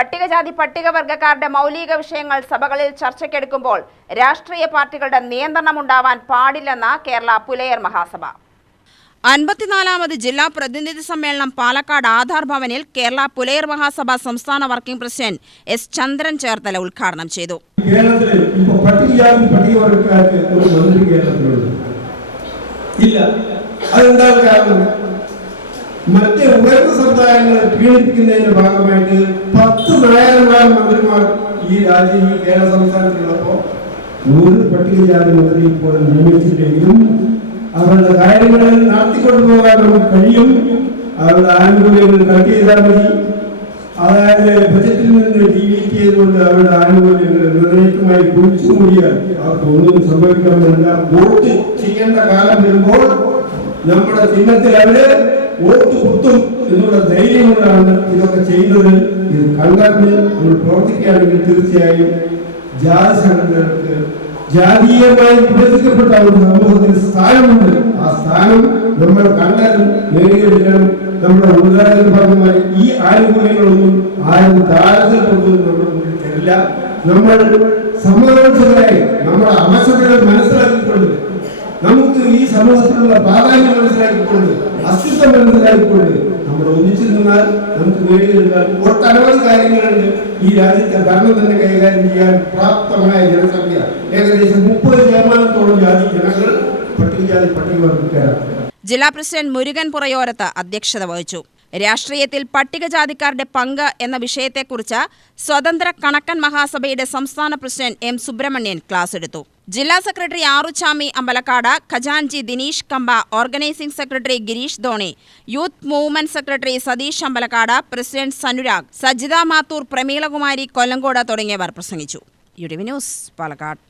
പട്ടികജാതി പട്ടികവർഗക്കാരുടെ മൗലിക വിഷയങ്ങൾ സഭകളിൽ ചർച്ചയ്ക്കെടുക്കുമ്പോൾ രാഷ്ട്രീയ പാർട്ടികളുടെ നിയന്ത്രണം ഉണ്ടാവാൻ പാടില്ലെന്ന് കേരള പുലയർ മഹാസഭ. 54ാമത് ജില്ലാ പ്രതിനിധി സമ്മേളനം പാലക്കാട് ആധാർ ഭവനിൽ കേരള പുലയർ മഹാസഭ സംസ്ഥാന വർക്കിംഗ് പ്രസിഡന്റ് എസ് ചന്ദ്രൻ ചേർത്തല ഉദ്ഘാടനം ചെയ്തു. കേരളത്തിൽ ഇപ്പോൾ പട്ടികജാതി പട്ടികവർഗക്കാർക്ക് ഒരു മന്ത്രി കേരളത്തിലുണ്ട്. ഇല്ല, അതെന്താണ് കാരണം? മറ്റ് ഉയർന്ന സമുദായങ്ങളെ പീഡിപ്പിക്കുന്നതിന്റെ ഭാഗമായിട്ട് 10 നായകന്മാർ മന്ത്രിമാർ ഈ കേരള സംസ്ഥാനത്തിലുള്ളപ്പോൾ 100 പട്ടികജാതി മന്ത്രി ഇപ്പോൾ നിയമിച്ചില്ലെങ്കിലും അവരുടെ കാര്യങ്ങൾ നടത്തിക്കൊണ്ടുപോകാൻ നമുക്ക് കഴിയും. അവരുടെ ആനുകൂല്യങ്ങൾ കട്ട് ചെയ്താൽ മതി. അതായത് ബജറ്റിൽ നിന്ന് ഡീവിയേറ്റ് ചെയ്തുകൊണ്ട് അവരുടെ ആനുകൂല്യങ്ങൾ നിർണയിക്കമായി കുറിച്ചു കൂടിയാൽ അവർക്കൊന്നും സംഭവിക്കാമെന്നില്ല. വോട്ട് ചെയ്യേണ്ട കാലം വരുമ്പോൾ നമ്മുടെ ചിഹ്നത്തിൽ അവര് വോട്ട് കുത്തും എന്നുള്ള ധൈര്യം കൊണ്ടാണ് ഇതൊക്കെ ചെയ്യുന്നത്. ഇത് കണ്ടറിഞ്ഞ് നമ്മൾ പ്രവർത്തിക്കുകയാണെങ്കിൽ തീർച്ചയായും ജാതി സംഘടനകൾക്ക് ജാതീയമായി വിഭജിക്കപ്പെട്ട ഒരു സമൂഹത്തിൽ സ്ഥാനമുണ്ട്. ആ സ്ഥാനം നമ്മൾ കണ്ടാലും നേടിയെടുക്കണം. നമ്മുടെ ഉദാഹരണം പറഞ്ഞ ഈ ആനുകൂല്യങ്ങളൊന്നും ആരും താരതമ്യപ്പെടുത്തുന്നത് നമ്മുടെ മുന്നിൽ തരില്ല. നമ്മൾ സമ്മതരായി നമ്മുടെ അവസരങ്ങൾ മനസ്സിലാക്കിക്കൊണ്ട് നമുക്ക് ഈ സമൂഹത്തിലുള്ള പ്രാധാന്യം മനസ്സിലാക്കിക്കൊണ്ട് അസ്തിത്വം മനസ്സിലാക്കിക്കൊണ്ട് നമ്മൾ ഒന്നിച്ചു നിന്നാൽ നമുക്ക് നേടിയെടുക്കാൻ ഒട്ടനവധി കാര്യങ്ങളുണ്ട്. ഈ രാജ്യത്തെ ഭരണം തന്നെ കൈകാര്യം ചെയ്യാൻ പ്രാപ്തമായ ജനസംഖ്യ ഏകദേശം 30% ജാതി ജനങ്ങൾ പട്ടികജാതി പട്ടികവർഗക്കാരാണ്. ജില്ലാ പ്രസിഡന്റ് മുരുകൻ പുറയോരത്ത് അധ്യക്ഷത വഹിച്ചു. രാഷ്ട്രീയത്തിൽ പട്ടികജാതിക്കാരുടെ പങ്ക് എന്ന വിഷയത്തെക്കുറിച്ച് സ്വതന്ത്ര കണക്കൻ മഹാസഭയുടെ സംസ്ഥാന പ്രസിഡന്റ് എം സുബ്രഹ്മണ്യൻ ക്ലാസ് എടുത്തു. ജില്ലാ സെക്രട്ടറി ആറുചാമി അമ്പലക്കാട്, ഖജാൻജി Dineesh Kampa, organising secretary Girish Dhoni, youth movement secretary Satheesh Ambalakkad, president Sanurag, Sajitha Mathur, Prameelakumari Kollengode തുടങ്ങിയവർ പ്രസംഗിച്ചു. UTV news, Palakkad.